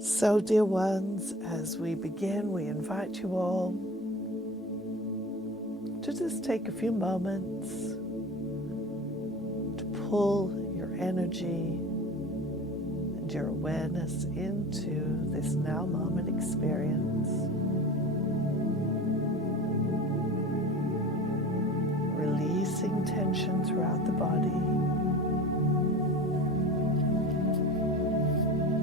So, dear ones, as we begin, we invite you all to just take a few moments to pull your energy and your awareness into this now moment experience. Releasing tension throughout the body.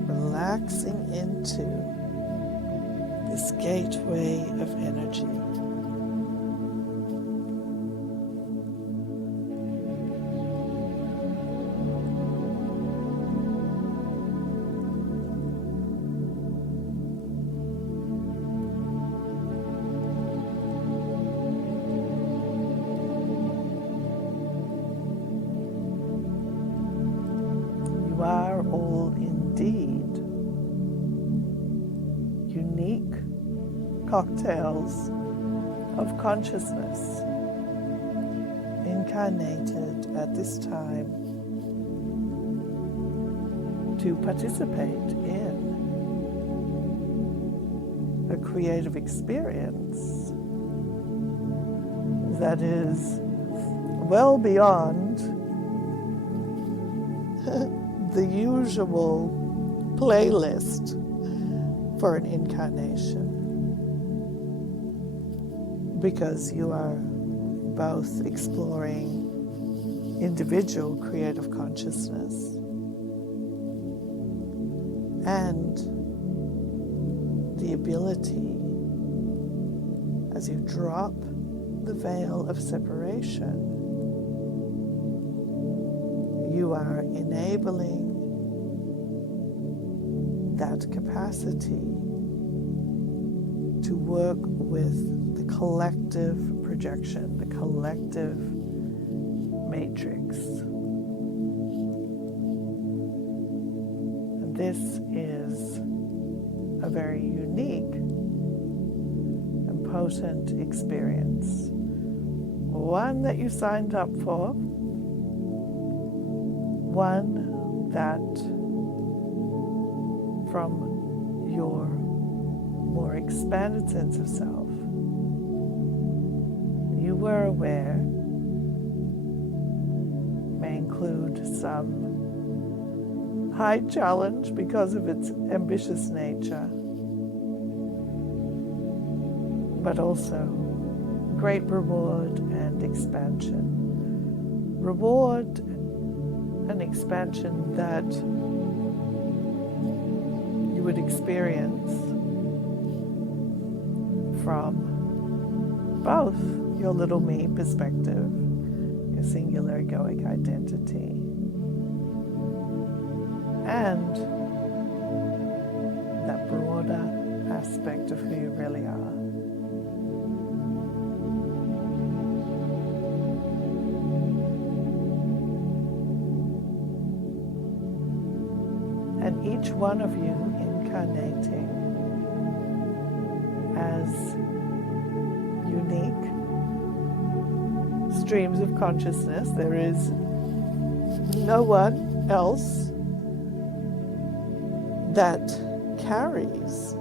Relaxing into this gateway of energy. You are all indeed unique cocktails of consciousness incarnated at this time to participate in a creative experience that is well beyond the usual playlist for an incarnation, because you are both exploring individual creative consciousness and the ability, as you drop the veil of separation, you are enabling that capacity to work with the collective projection, the collective matrix. And this is a very unique and potent experience, one that you signed up for, one that from your more expanded sense of self, you were aware may include some high challenge because of its ambitious nature, but also great reward and expansion. Reward and expansion that would experience from both your little me perspective, your singular egoic identity, and that broader aspect of who you really are. And each one of you incarnating as unique streams of consciousness. There is no one else that carries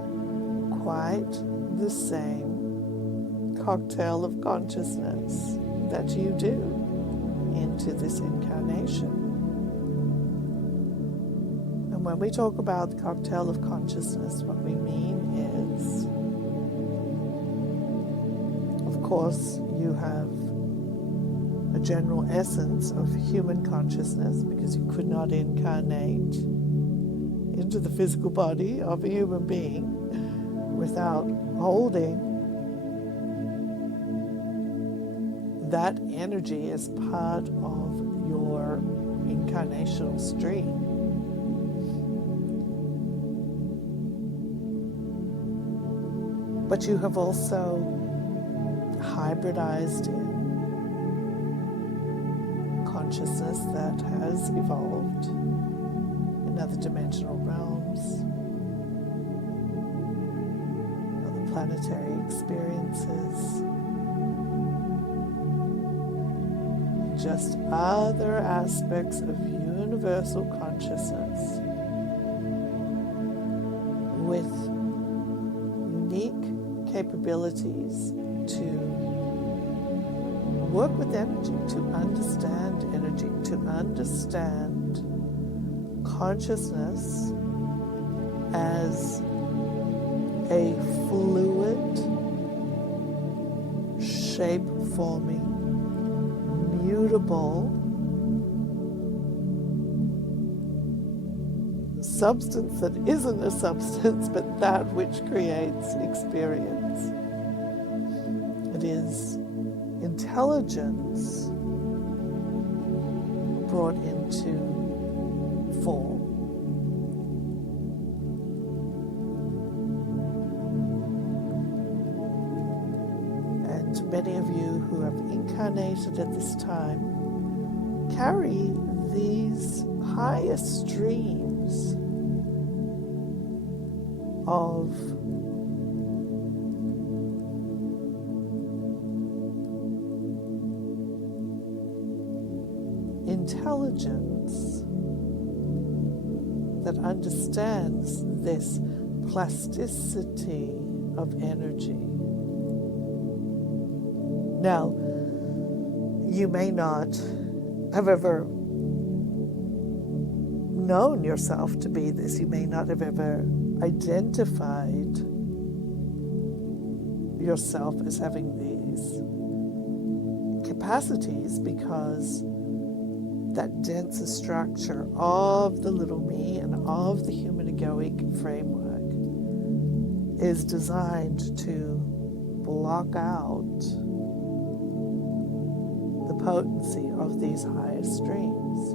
quite the same cocktail of consciousness that you do into this incarnation. When we talk about the cocktail of consciousness, what we mean is, of course, you have a general essence of human consciousness, because you could not incarnate into the physical body of a human being without holding that energy as part of your incarnational stream. But you have also hybridized in consciousness that has evolved in other dimensional realms, other planetary experiences, just other aspects of universal consciousness capabilities to work with energy, to understand energy, to understand consciousness as a fluid, shape-forming, mutable substance that isn't a substance, but that which creates experience. It is intelligence brought into form. And many of you who have incarnated at this time carry these higher streams of intelligence that understands this plasticity of energy. Now, you may not have ever known yourself to be this. You may not have ever identified yourself as having these capacities, because that denser structure of the little me and of the human egoic framework is designed to block out the potency of these higher streams.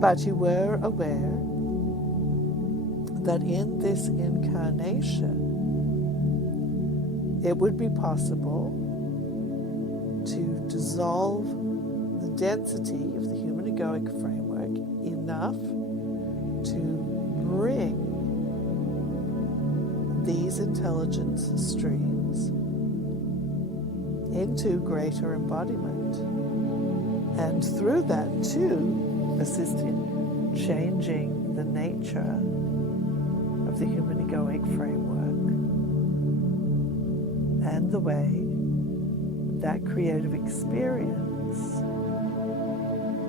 But you were aware that in this incarnation, it would be possible to dissolve the density of the human egoic framework enough to bring these intelligence streams into greater embodiment. And through that, too, assist in changing the nature of the human egoic framework and the way that creative experience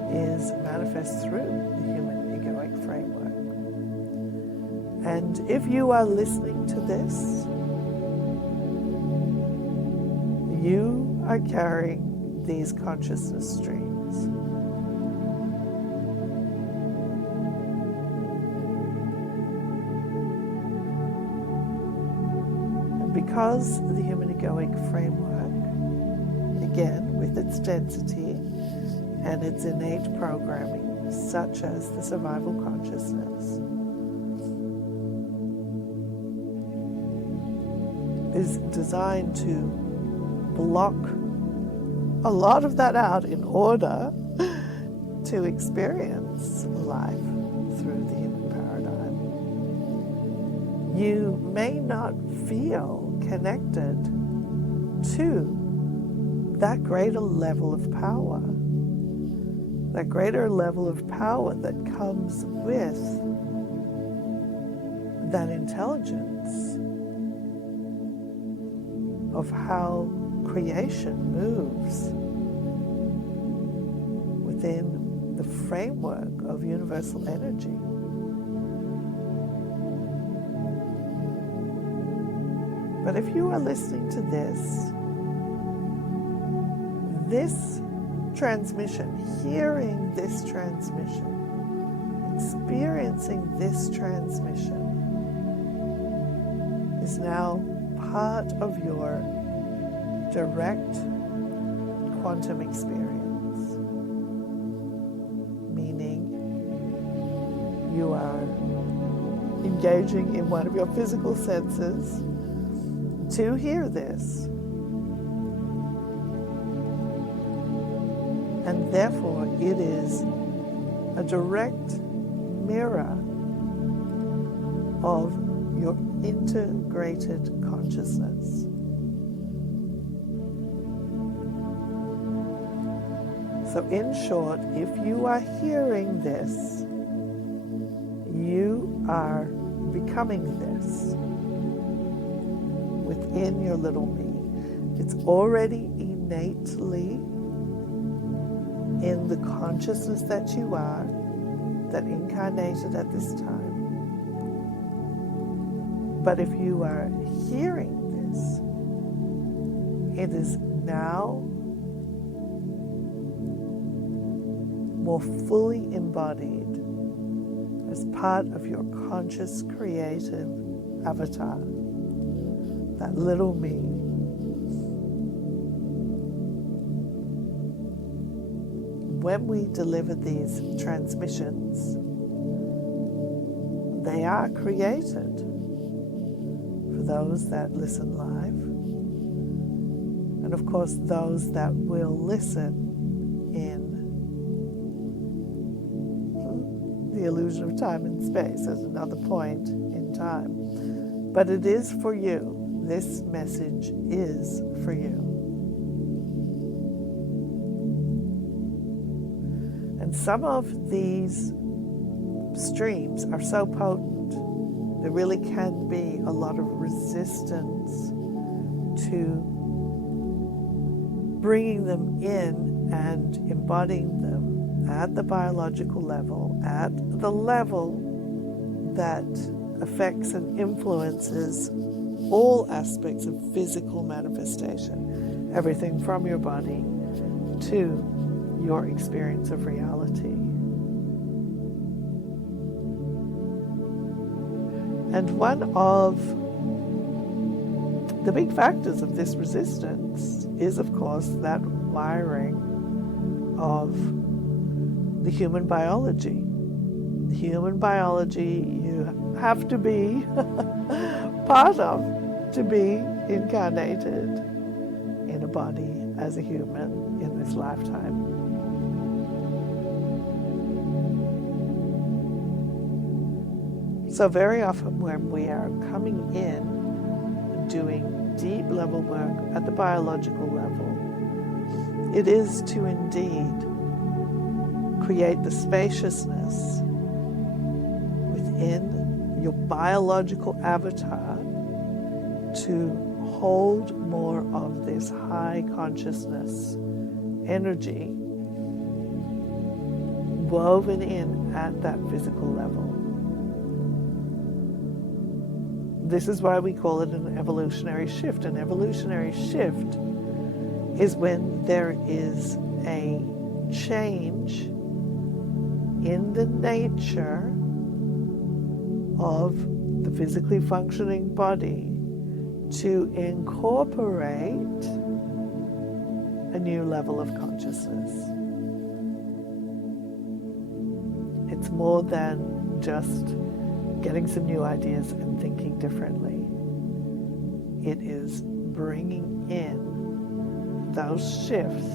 is manifest through the human egoic framework. And if you are listening to this, you are carrying these consciousness streams. And because the human egoic framework, again, with its density and its innate programming, such as the survival consciousness, is designed to block a lot of that out in order to experience life through the human paradigm. You may not feel connected to that greater level of power, that greater level of power that comes with that intelligence of how creation moves within the framework of universal energy. But if you are listening to this transmission, hearing this transmission, experiencing this transmission, is now part of your direct quantum experience, meaning you are engaging in one of your physical senses to hear this. And therefore, it is a direct mirror of your integrated consciousness. So in short, if you are hearing this, you are becoming this with within your little me. It's already innately in the consciousness that you are, that incarnated at this time. But if you are hearing this, it is now more fully embodied as part of your conscious creative avatar, that little me. When we deliver these transmissions, they are created for those that listen live, and of course those that will listen in the illusion of time and space at another point in time. But it is for you. This message is for you. And some of these streams are so potent, there really can be a lot of resistance to bringing them in and embodying them at the biological level, at the level that affects and influences all aspects of physical manifestation, everything from your body to your experience of reality. And one of the big factors of this resistance is, of course, that wiring of the human biology. The human biology you have to be part of to be incarnated in a body as a human in this lifetime. So very often when we are coming in, doing deep level work at the biological level, it is to indeed create the spaciousness within your biological avatar to hold more of this high consciousness energy woven in at that physical level. This is why we call it an evolutionary shift. An evolutionary shift is when there is a change in the nature of the physically functioning body to incorporate a new level of consciousness. It's more than just getting some new ideas and thinking differently. It is bringing in those shifts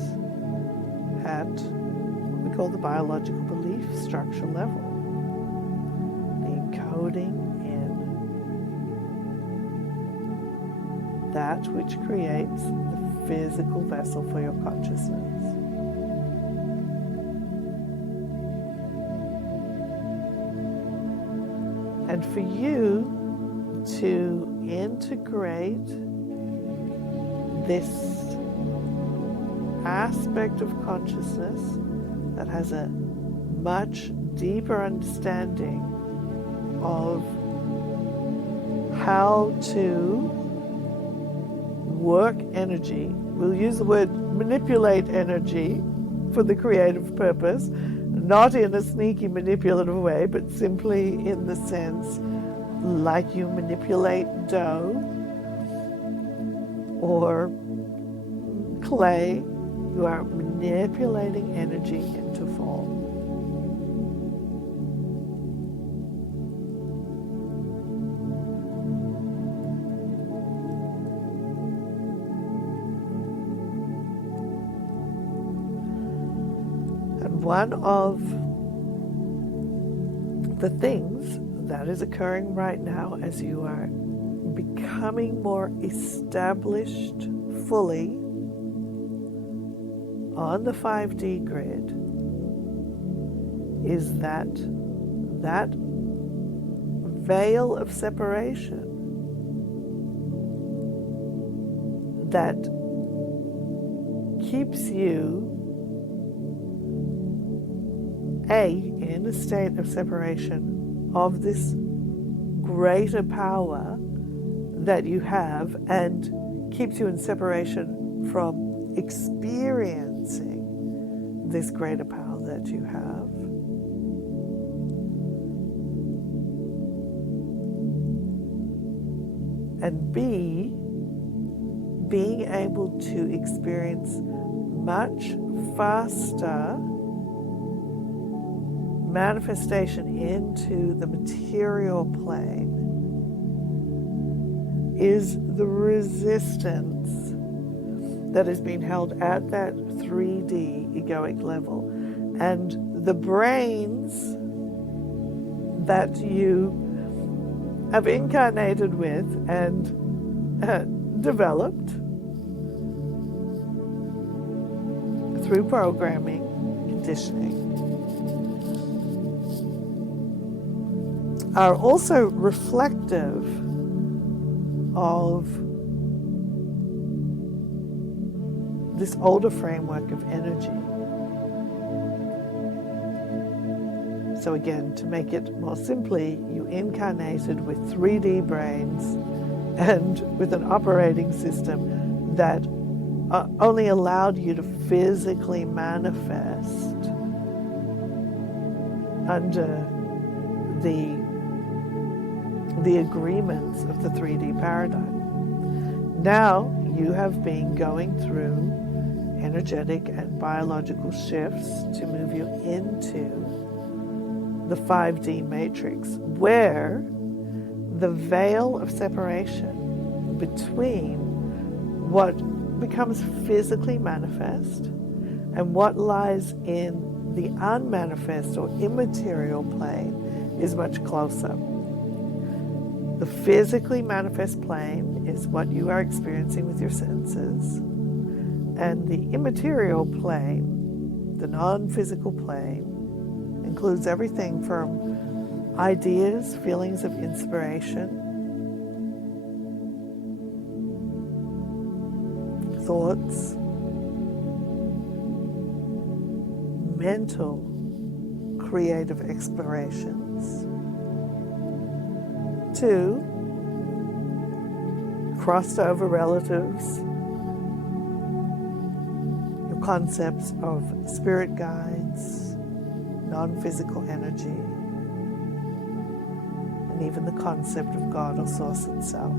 at what we call the biological belief structure level. The encoding in that which creates the physical vessel for your consciousness. And for you to integrate this aspect of consciousness that has a much deeper understanding of how to work energy. We'll use the word manipulate energy for the creative purpose, not in a sneaky manipulative way, but simply in the sense like you manipulate dough or clay. You are manipulating energy into form. And one of the things that is occurring right now as you are becoming more established fully on the 5D grid is that veil of separation that keeps you in a state of separation of this greater power that you have, and keeps you in separation from experiencing this greater power that you have. And B, being able to experience much faster manifestation into the material plane is the resistance that is being held at that 3D egoic level. And the brains that you have incarnated with and developed through programming, conditioning, are also reflective of this older framework of energy. So again, to make it more simply, you incarnated with 3D brains and with an operating system that only allowed you to physically manifest under the agreements of the 3D paradigm. Now you have been going through energetic and biological shifts to move you into the 5D matrix, where the veil of separation between what becomes physically manifest and what lies in the unmanifest or immaterial plane is much closer. The physically manifest plane is what you are experiencing with your senses, and the immaterial plane, the non-physical plane, includes everything from ideas, feelings of inspiration, thoughts, mental creative explorations, to crossed over relatives, your concepts of spirit guides, non-physical energy, and even the concept of God or Source itself.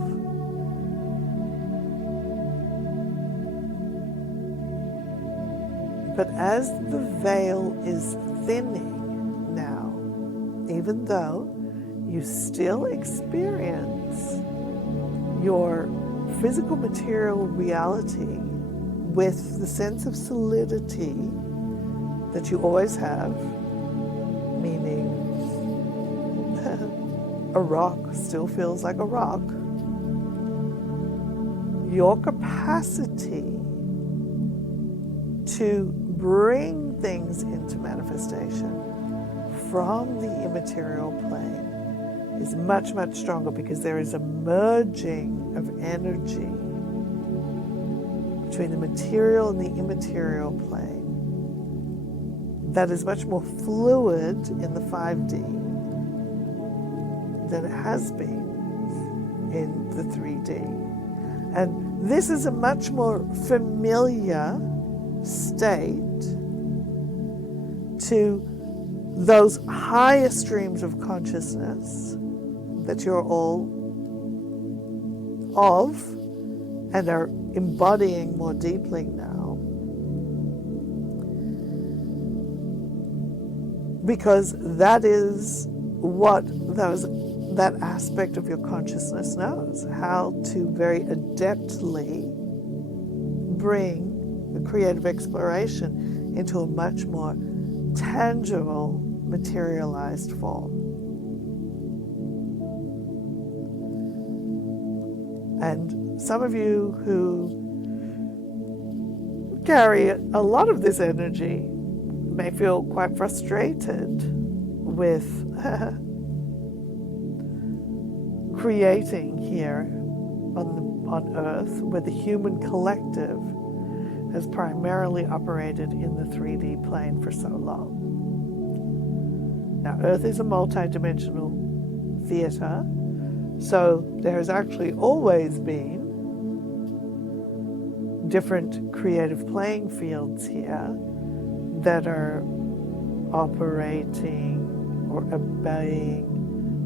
But as the veil is thinning now, even though you still experience your physical material reality with the sense of solidity that you always have, meaning a rock still feels like a rock, your capacity to bring things into manifestation from the immaterial plane is much, much stronger, because there is a merging of energy between the material and the immaterial plane that is much more fluid in the 5D than it has been in the 3D. And this is a much more familiar state to those higher streams of consciousness that you're all of and are embodying more deeply now, because that is what that aspect of your consciousness knows, how to very adeptly bring the creative exploration into a much more tangible, materialized form. And some of you who carry a lot of this energy may feel quite frustrated with creating here on Earth, where the human collective has primarily operated in the 3D plane for so long. Now, Earth is a multidimensional theater, so there has actually always been different creative playing fields here that are operating or obeying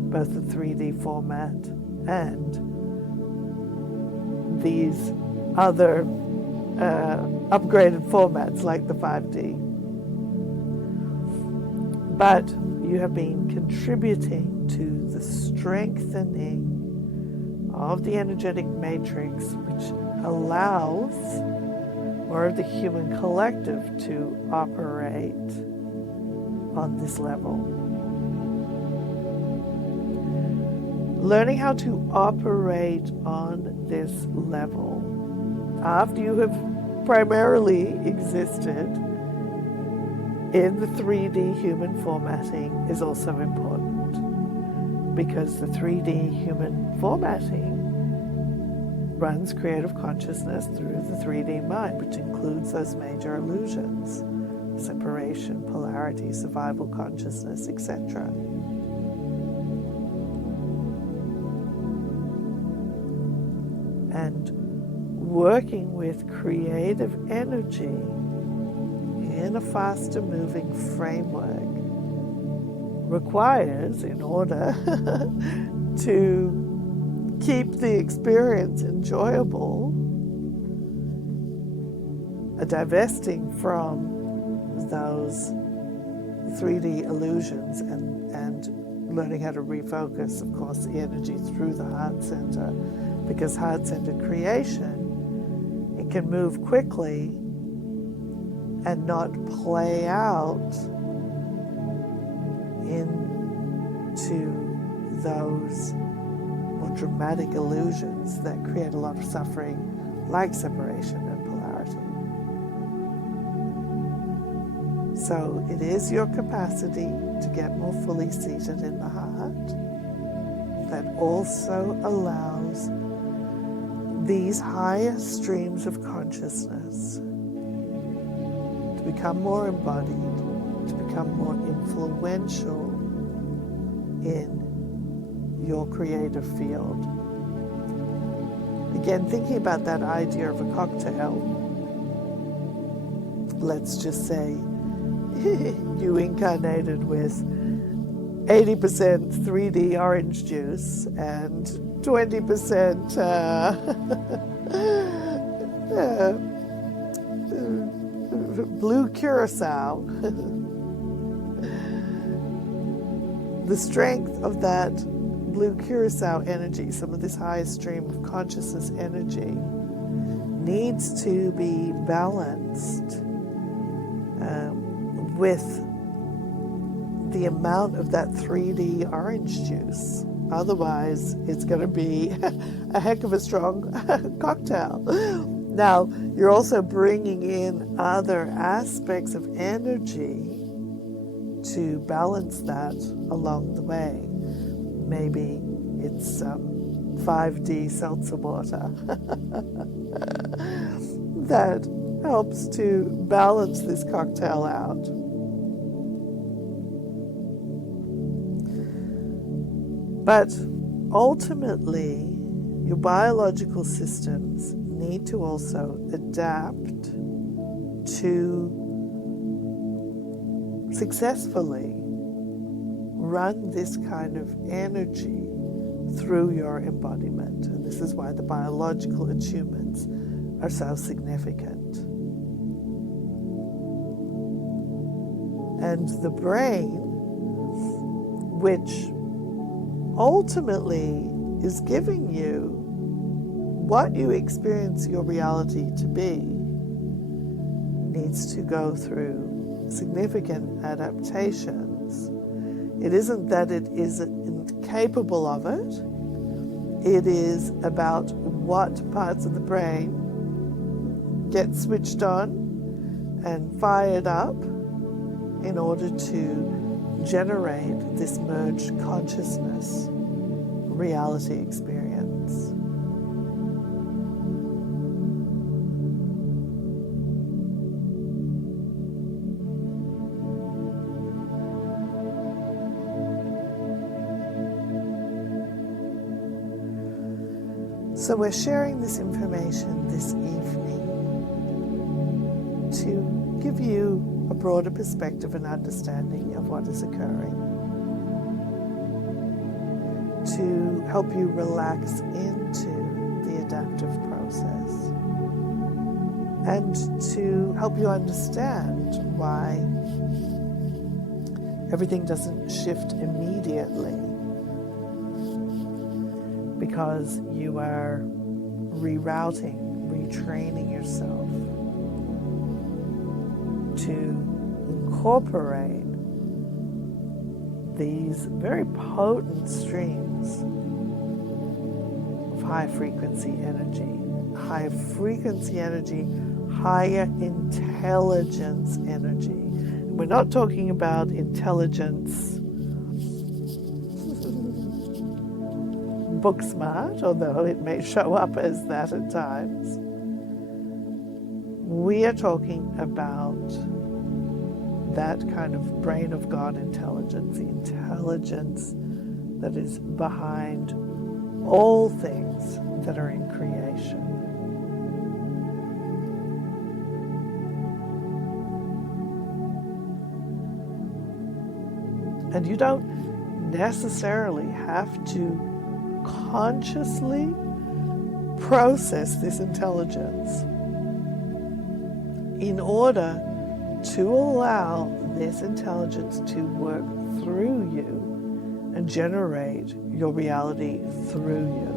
both the 3D format and these other upgraded formats like the 5D. But you have been contributing to the strengthening of the energetic matrix, which allows more of the human collective to operate on this level. Learning how to operate on this level after you have primarily existed in the 3D human formatting is also important, because the 3D human formatting runs creative consciousness through the 3D mind, which includes those major illusions: separation, polarity, survival consciousness, etc. And working with creative energy in a faster moving framework requires, in order to keep the experience enjoyable, a divesting from those 3D illusions and learning how to refocus, of course, the energy through the heart center, because heart-centered creation, it can move quickly and not play out into those more dramatic illusions that create a lot of suffering, like separation and polarity. So it is your capacity to get more fully seated in the heart that also allows these higher streams of consciousness to become more embodied, to become more influential in your creative field. Again, thinking about that idea of a cocktail, let's just say you incarnated with 80% 3D orange juice and 20% blue curacao. The strength of that blue curacao energy, some of this highest stream of consciousness energy, needs to be balanced with the amount of that 3D orange juice. Otherwise, it's going to be a heck of a strong cocktail. Now, you're also bringing in other aspects of energy to balance that along the way. Maybe it's 5D seltzer water that helps to balance this cocktail out. But ultimately, your biological systems need to also adapt to successfully run this kind of energy through your embodiment. And this is why the biological attunements are so significant. And the brain, which ultimately is giving you what you experience your reality to be, needs to go through significant adaptations. It isn't that it is incapable of it. It is about what parts of the brain get switched on and fired up in order to generate this merged consciousness reality experience. So we're sharing this information this evening to give you a broader perspective and understanding of what is occurring, to help you relax into the adaptive process, and to help you understand why everything doesn't shift immediately, because you are rerouting, retraining yourself to incorporate these very potent streams of high frequency energy, higher intelligence energy. We're not talking about intelligence book smart, although it may show up as that at times. We are talking about that kind of brain of God intelligence, the intelligence that is behind all things that are in creation. And you don't necessarily have to consciously process this intelligence in order to allow this intelligence to work through you and generate your reality through you.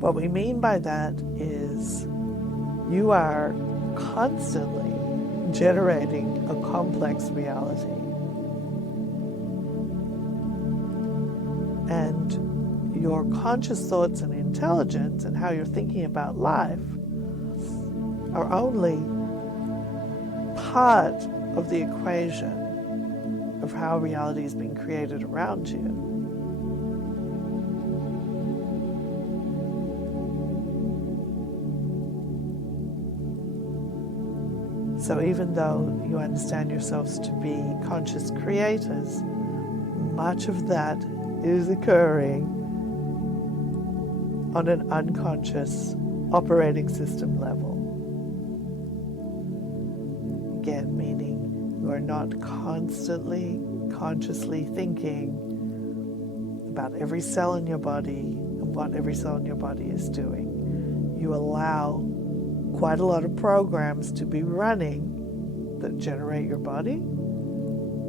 What we mean by that is you are constantly generating a complex reality. And your conscious thoughts and intelligence and how you're thinking about life are only part of the equation of how reality is being created around you. So even though you understand yourselves to be conscious creators, much of that is occurring on an unconscious operating system level. Again, meaning you are not constantly, consciously thinking about every cell in your body and what every cell in your body is doing. You allow quite a lot of programs to be running that generate your body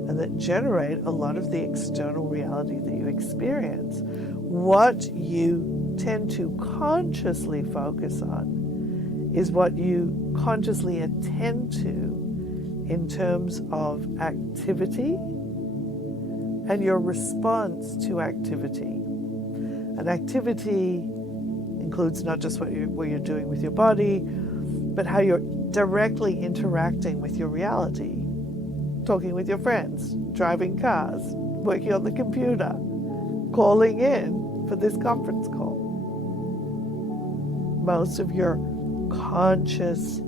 and that generate a lot of the external reality that you experience. What you tend to consciously focus on is what you consciously attend to in terms of activity and your response to activity. And activity includes not just what you're doing with your body, but how you're directly interacting with your reality. Talking with your friends, driving cars, working on the computer, calling in for this conference call. Most of your conscious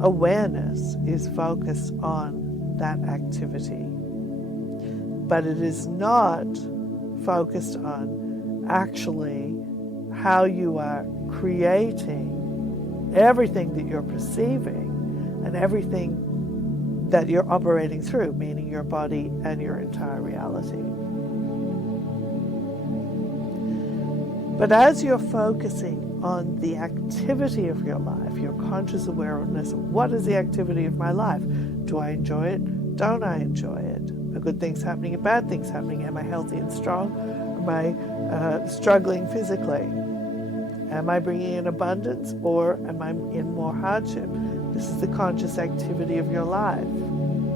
awareness is focused on that activity. But it is not focused on actually how you are creating everything that you're perceiving and everything that you're operating through, meaning your body and your entire reality. But as you're focusing on the activity of your life, your conscious awareness of what is the activity of my life? Do I enjoy it? Don't I enjoy it? Are good things happening and bad things happening? Am I healthy and strong? Am I struggling physically? Am I bringing in abundance or am I in more hardship? This is the conscious activity of your life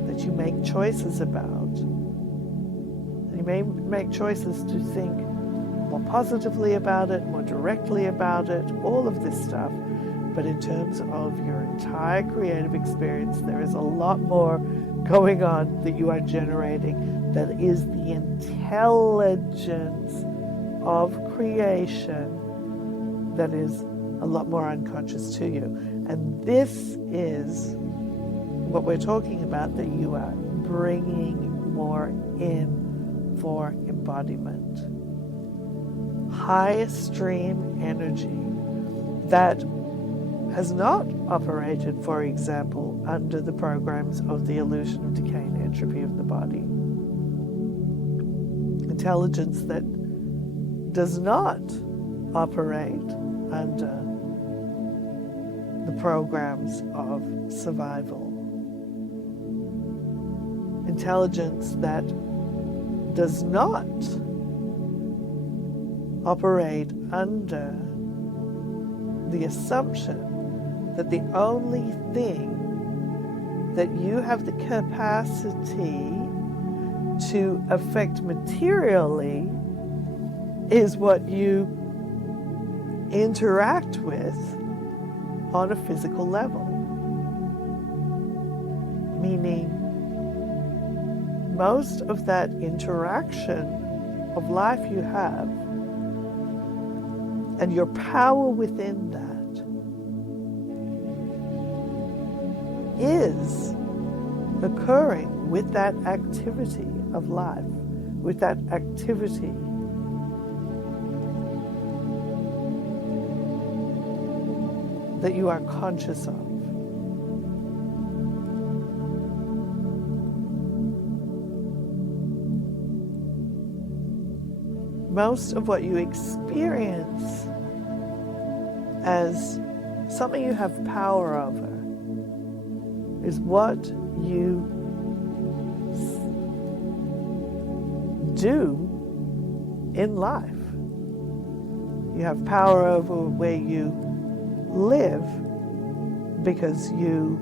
that you make choices about. And you may make choices to think more positively about it, more directly about it, all of this stuff. But in terms of your entire creative experience, there is a lot more going on that you are generating that is the intelligence of creation that is a lot more unconscious to you. And this is what we're talking about, that you are bringing more in for embodiment. High stream energy that has not operated, for example, under the programs of the illusion of decay and entropy of the body. Intelligence that does not operate under the programs of survival. Intelligence that does not operate under the assumption that the only thing that you have the capacity to affect materially is what you interact with on a physical level. Meaning, most of that interaction of life you have and your power within that is occurring with that activity of life, with that activity that you are conscious of. Most of what you experience as something you have power over is what you do in life. You have power over where you live because you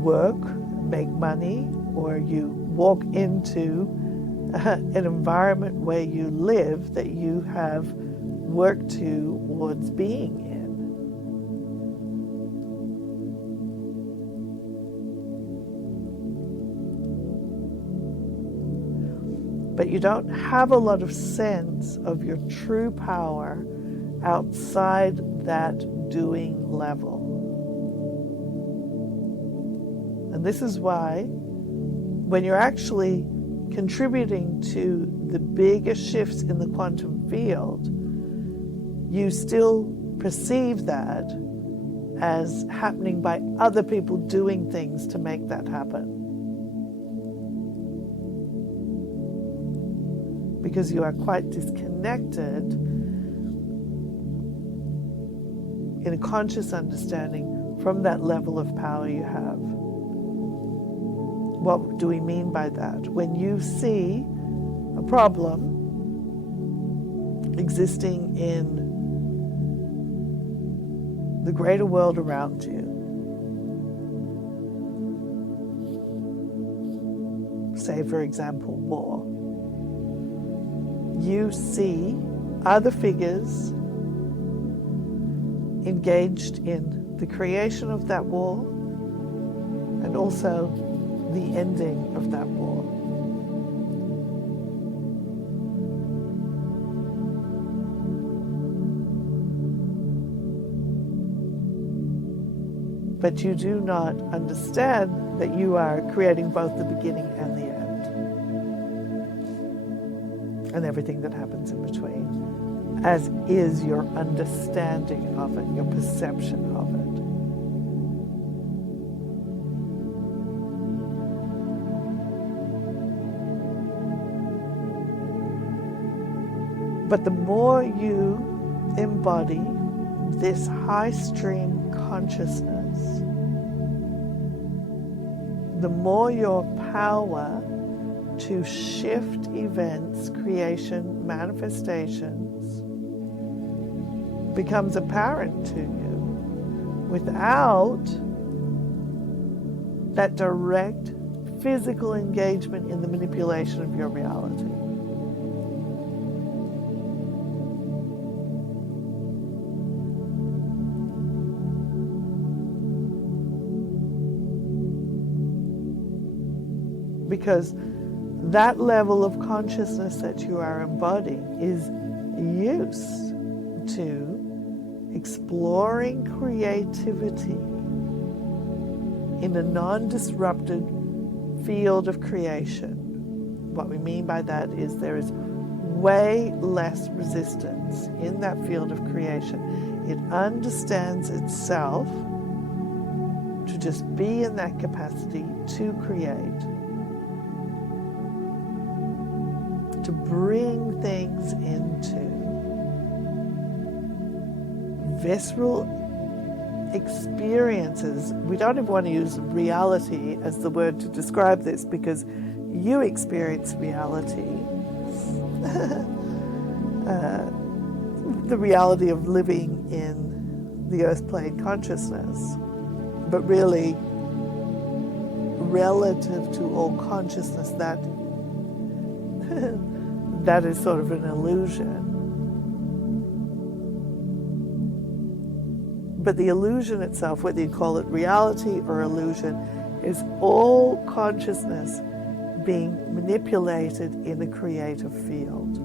work, make money, or you walk into an environment where you live that you have worked towards being in. But you don't have a lot of sense of your true power outside that doing level. And this is why when you're actually contributing to the bigger shifts in the quantum field, you still perceive that as happening by other people doing things to make that happen. Because you are quite disconnected in a conscious understanding from that level of power you have. What do we mean by that? When you see a problem existing in the greater world around you, say for example war, you see other figures engaged in the creation of that war and also the ending of that war. But you do not understand that you are creating both the beginning and the end, and everything that happens in between, as is your understanding of it, your perception of it. But the more you embody this high stream consciousness, the more your power to shift events, creation, manifestations becomes apparent to you without that direct physical engagement in the manipulation of your reality. Because that level of consciousness that you are embodying is used to exploring creativity in a non-disrupted field of creation. What we mean by that is there is way less resistance in that field of creation. It understands itself to just be in that capacity to create, to bring things into visceral experiences. We don't even want to use reality as the word to describe this, because you experience reality, the reality of living in the earth plane consciousness, but really relative to all consciousness, that that is sort of an illusion. But the illusion itself, whether you call it reality or illusion, is all consciousness being manipulated in a creative field.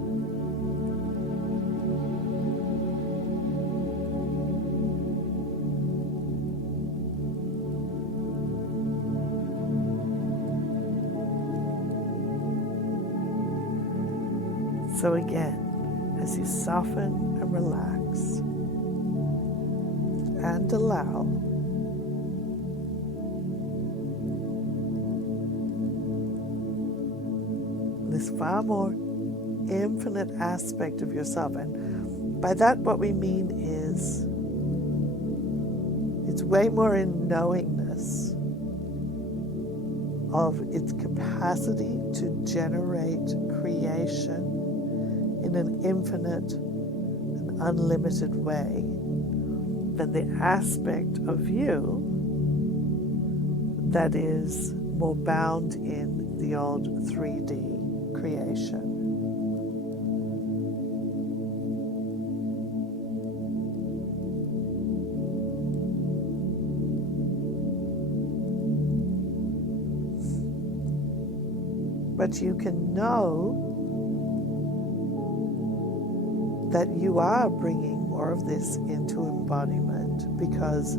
So again, as you soften and relax and allow, this far more infinite aspect of yourself. And by that, what we mean is it's way more in knowingness of its capacity to generate creation in an infinite and unlimited way than the aspect of you that is more bound in the old 3D creation. But you can know that you are bringing more of this into embodiment, because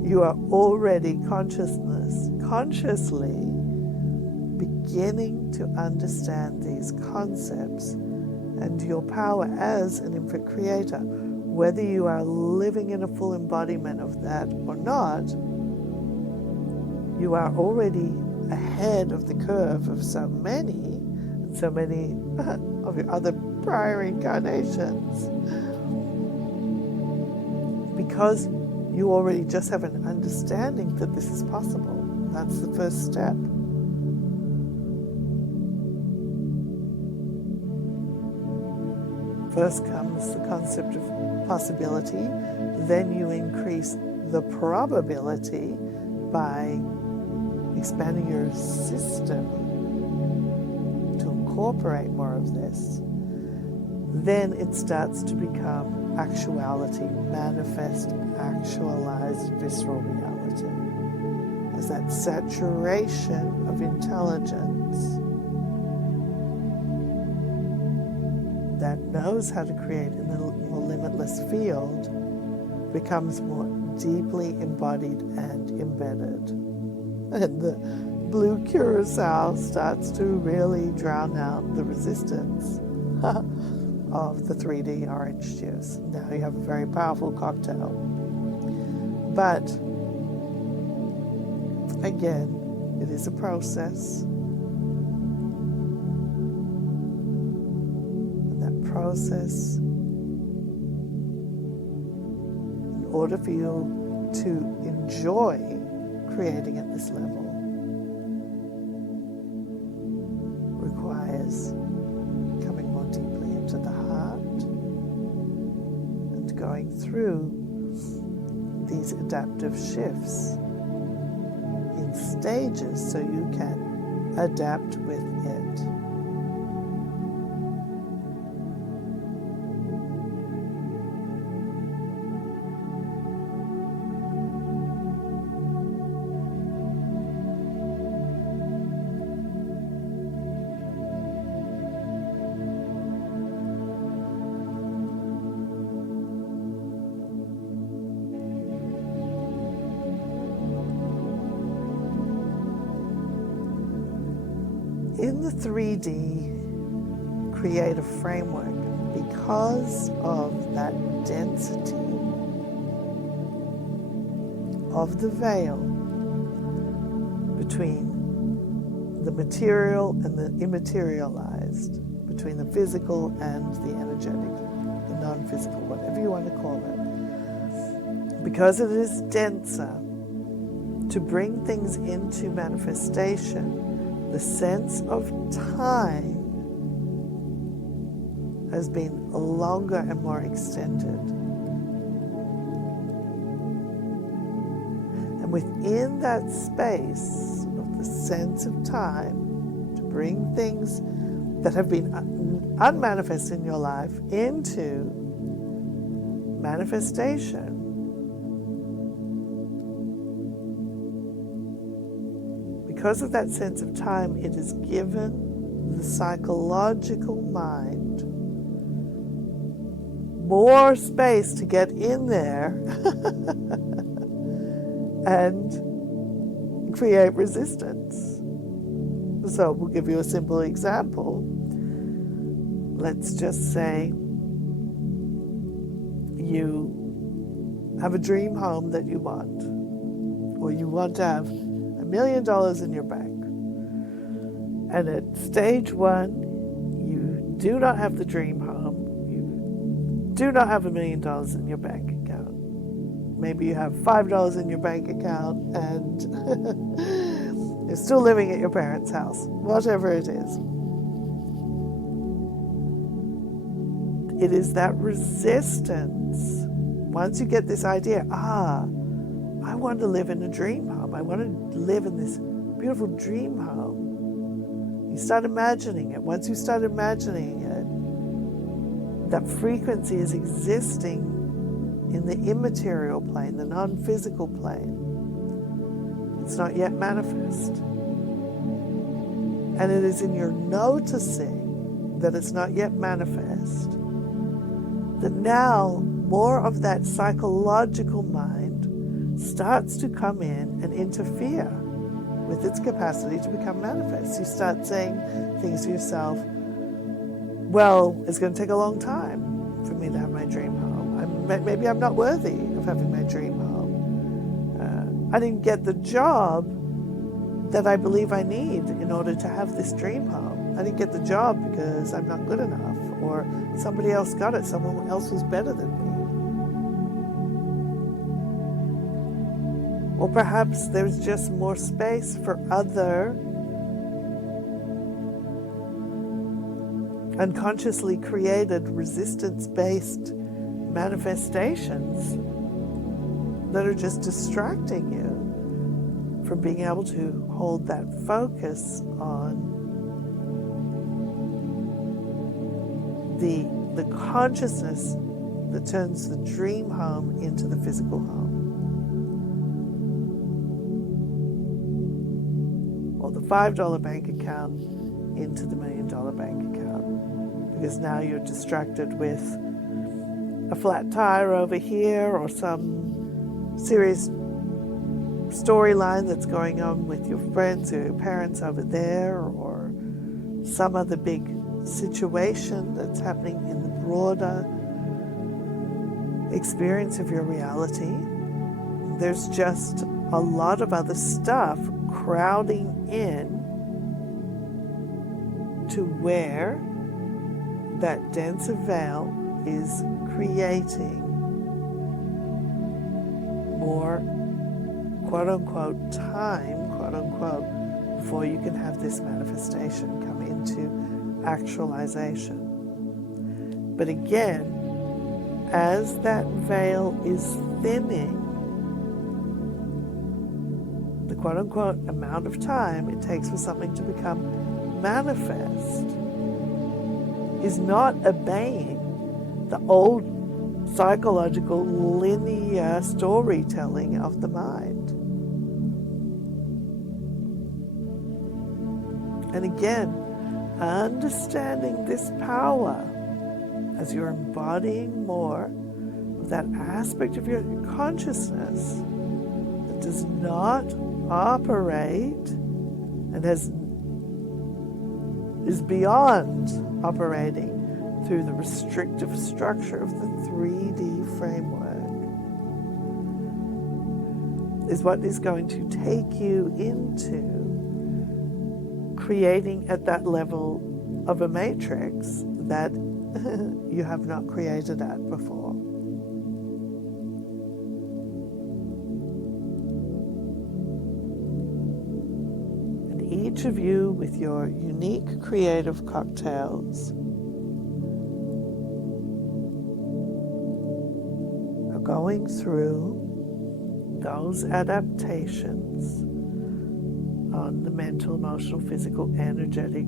you are already consciously beginning to understand these concepts and your power as an infinite creator. Whether you are living in a full embodiment of that or not, you are already ahead of the curve of so many of your other prior incarnations, because you already just have an understanding that this is possible. That's the first step. First comes the concept of possibility, then you increase the probability by expanding your system to incorporate more of this. Then it starts to become actuality, manifest, actualized visceral reality. As that saturation of intelligence that knows how to create in the limitless field becomes more deeply embodied and embedded. And the blue curacao starts to really drown out the resistance of the 3D orange juice. Now you have a very powerful cocktail. But again, it is a process. And that process, in order for you to enjoy creating at this level, requires coming more deeply into the heart and going through these adaptive shifts in stages so you can adapt with it. in the 3D creative framework, because of that density of the veil between the material and the immaterialized, between the physical and the energetic, the non-physical, whatever you want to call it, because it is denser, to bring things into manifestation, the sense of time has been longer and more extended. And within that space of the sense of time, to bring things that have been unmanifest in your life into manifestation, because of that sense of time, it is given the psychological mind more space to get in there and create resistance. So we'll give you a simple example. Let's just say you have a dream home that you want, or you want to have $1 million in your bank. And at stage 1, you do not have the dream home. You do not have $1 million in your bank account. Maybe you have $5 in your bank account and you're still living at your parents' house, whatever it is. It is that resistance. Once you get this idea, I want to live in a dream home. I want to live in this beautiful dream home. You start imagining it. Once you start imagining it, that frequency is existing in the immaterial plane, the non-physical plane. It's not yet manifest. And it is in your noticing that it's not yet manifest that now more of that psychological mind starts to come in and interfere with its capacity to become manifest. You start saying things to yourself, well, it's going to take a long time for me to have my dream home. Maybe I'm not worthy of having my dream home. I didn't get the job that I believe I need in order to have this dream home. I didn't get the job because I'm not good enough, or somebody else got it, someone else was better than me. Or perhaps there's just more space for other unconsciously created resistance-based manifestations that are just distracting you from being able to hold that focus on the consciousness that turns the dream home into the physical home. Or the $5 bank account into the $1 million bank account. Because now you're distracted with a flat tire over here, or some serious storyline that's going on with your friends or your parents over there, or some other big situation that's happening in the broader experience of your reality. There's just a lot of other stuff crowding in to where that denser veil is creating more quote-unquote time, quote-unquote, before you can have this manifestation come into actualization. But again, as that veil is thinning, the quote-unquote amount of time it takes for something to become manifest is not obeying the old psychological linear storytelling of the mind. And again, understanding this power as you're embodying more of that aspect of your consciousness that does not operate and has is beyond operating through the restrictive structure of the 3D framework, is what is going to take you into creating at that level of a matrix that you have not created at before. And each of you with your unique creative cocktails are going through those adaptations on the mental, emotional, physical, energetic,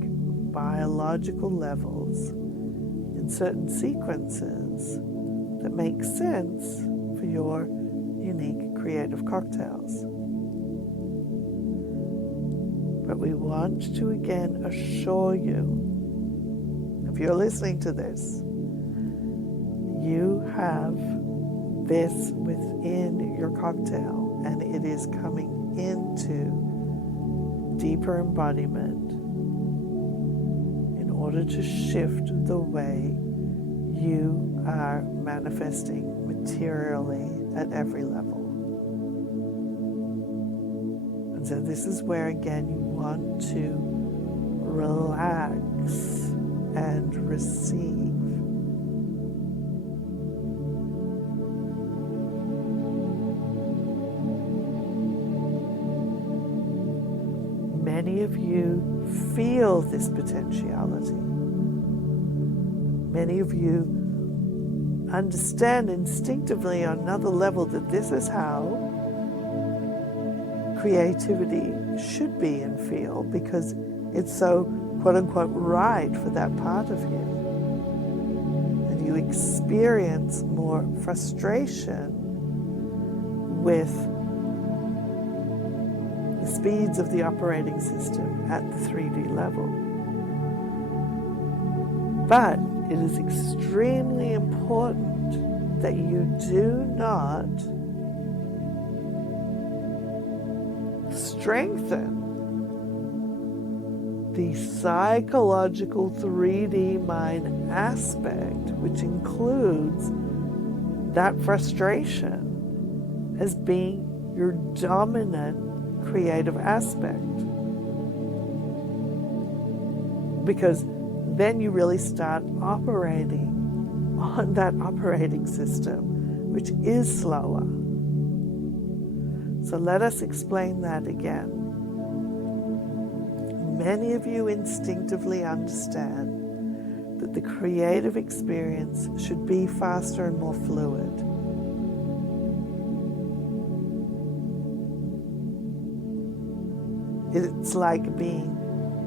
biological levels in certain sequences that make sense for your unique creative cocktails. But we want to again assure you, if you're listening to this, you have this within your cocktail, and it is coming into deeper embodiment in order to shift the way you are manifesting materially at every level. And so this is where again you want to relax and receive. Many of you feel this potentiality. Many of you understand instinctively on another level that this is how creativity should be and feel, because it's so quote-unquote right for that part of you. And you experience more frustration with the speeds of the operating system at the 3D level. But it is extremely important that you do not strengthen the psychological 3D mind aspect, which includes that frustration as being your dominant creative aspect. Because then you really start operating on that operating system, which is slower. So let us explain that again. Many of you instinctively understand that the creative experience should be faster and more fluid. It's like being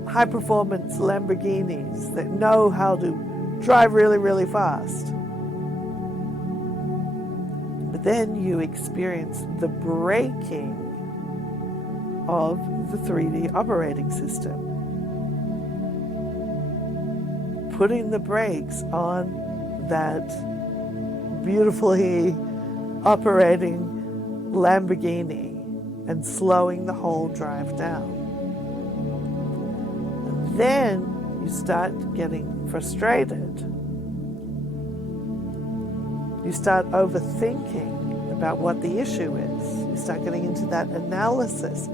high-performance Lamborghinis that know how to drive really, really fast. But then you experience the breaking of the 3D operating system. Putting the brakes on that beautifully operating Lamborghini and slowing the whole drive down. And then you start getting frustrated. You start overthinking about what the issue is. You start getting into that analysis.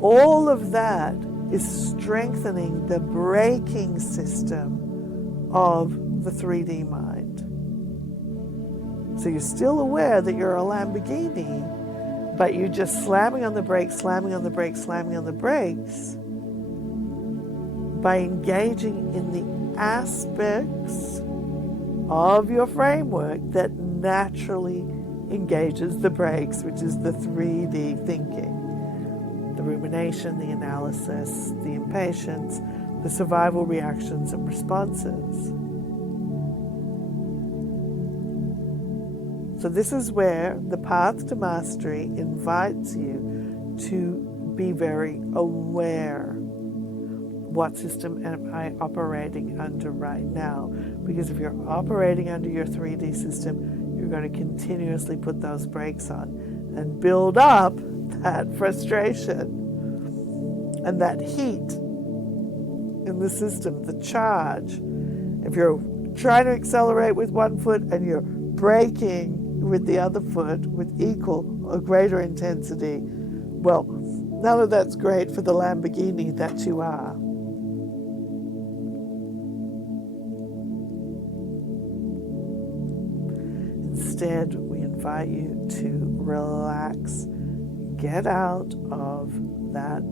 All of that is strengthening the braking system of the 3D mind. So you're still aware that you're a Lamborghini, but you're just slamming on the brakes, slamming on the brakes, slamming on the brakes by engaging in the aspects of your framework that naturally engages the brakes, which is the 3D thinking. The rumination, the analysis, the impatience, the survival reactions and responses. So this is where the path to mastery invites you to be very aware. What system am I operating under right now? Because if you're operating under your 3D system, you're going to continuously put those brakes on and build up that frustration and that heat in the system, the charge. If you're trying to accelerate with one foot and you're braking with the other foot with equal or greater intensity, well, none of that's great for the Lamborghini that you are. Instead, we invite you to relax, get out of that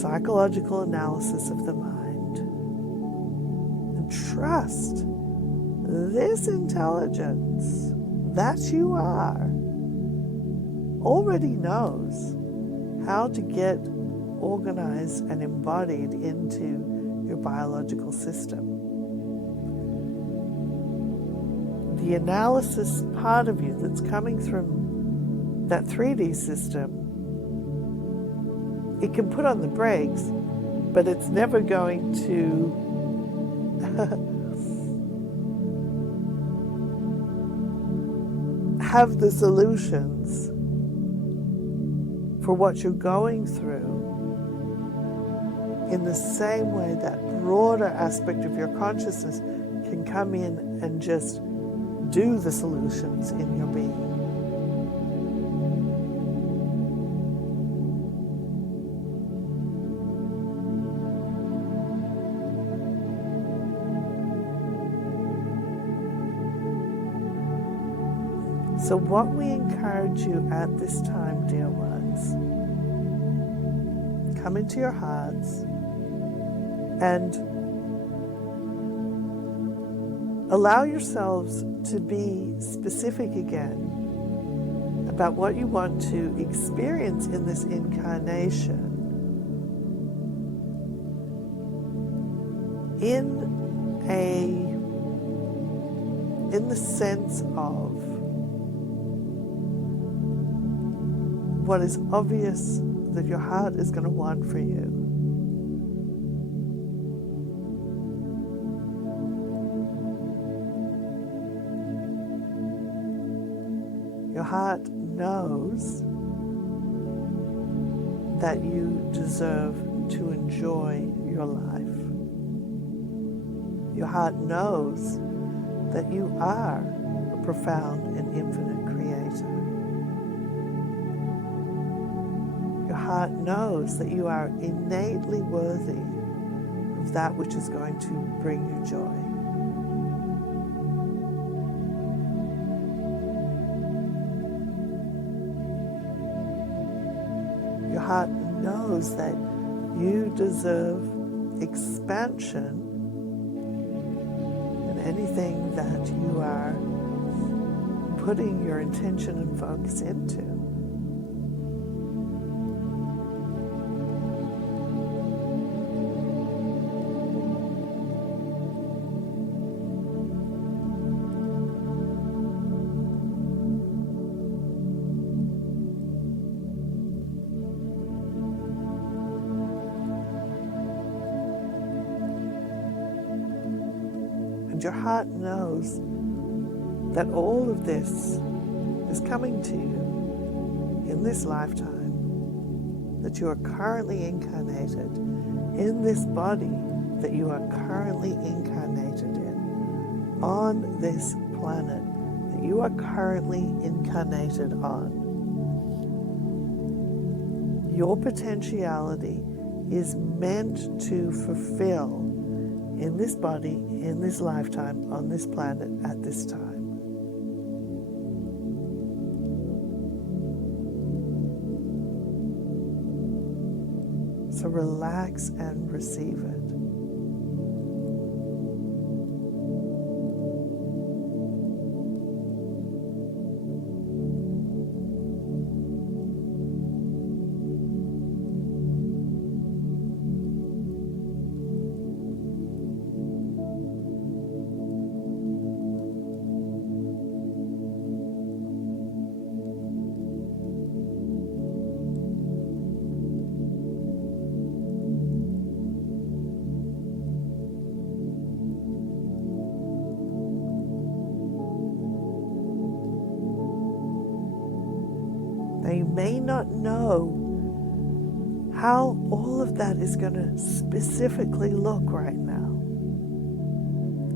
psychological analysis of the mind, and trust this intelligence that you are already knows how to get organized and embodied into your biological system. The analysis part of you that's coming from that 3D system, it can put on the brakes, but it's never going to have the solutions for what you're going through in the same way that broader aspect of your consciousness can come in and just do the solutions in your being. So what we encourage you at this time, dear ones, come into your hearts and allow yourselves to be specific again about what you want to experience in this incarnation in the sense of what is obvious that your heart is going to want for you. Your heart knows that you deserve to enjoy your life. Your heart knows that you are a profound and infinite creator. Your heart knows that you are innately worthy of that which is going to bring you joy. Your heart knows that you deserve expansion in anything that you are putting your intention and focus into. And your heart knows that all of this is coming to you in this lifetime, that you are currently incarnated in this body that you are currently incarnated in, on this planet that you are currently incarnated on. Your potentiality is meant to fulfill in this body, in this lifetime, on this planet, at this time. So relax and receive it. Now, you may not know how all of that is going to specifically look right now.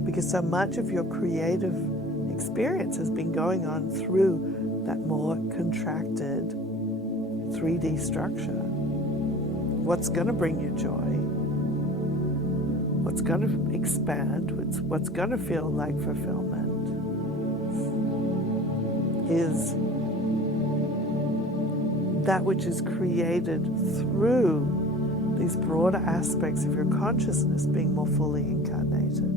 Because so much of your creative experience has been going on through that more contracted 3D structure. What's going to bring you joy? What's going to expand? What's going to feel like fulfillment is that which is created through these broader aspects of your consciousness being more fully incarnated.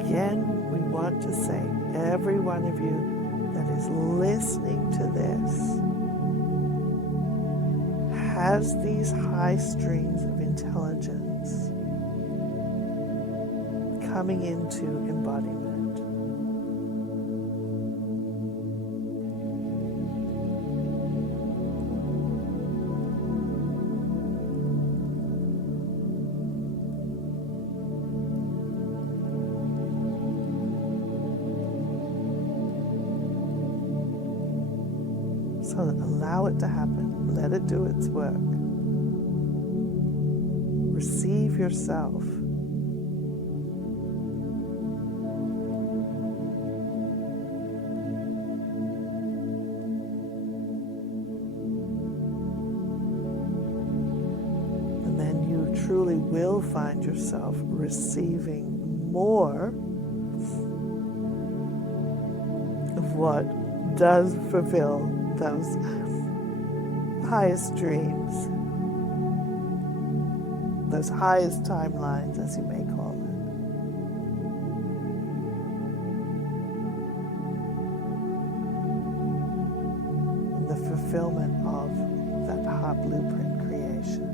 Again, we want to say, every one of you that is listening to this has these high streams of intelligence coming into embodiment. So allow it to happen. Let it do its work. Receive yourself. And then you truly will find yourself receiving more of what does fulfill those highest dreams, those highest timelines, as you may call it. And the fulfillment of that heart blueprint creation.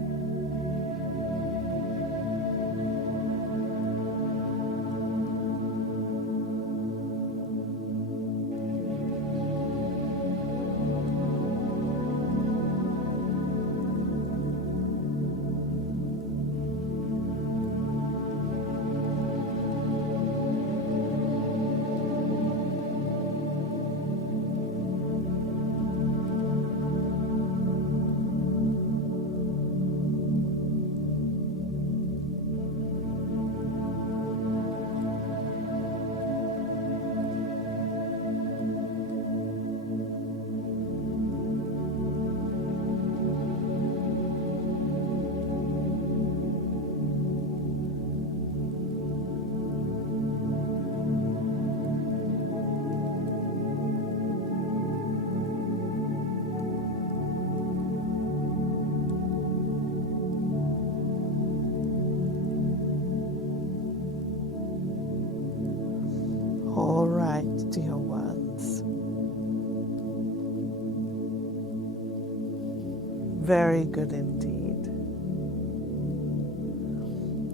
All right, dear ones. Very good indeed.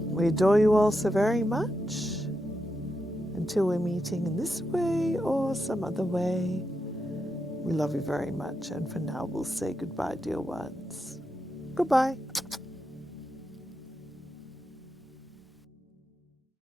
We adore you all so very much. Until we're meeting in this way or some other way, we love you very much. And for now, we'll say goodbye, dear ones. Goodbye.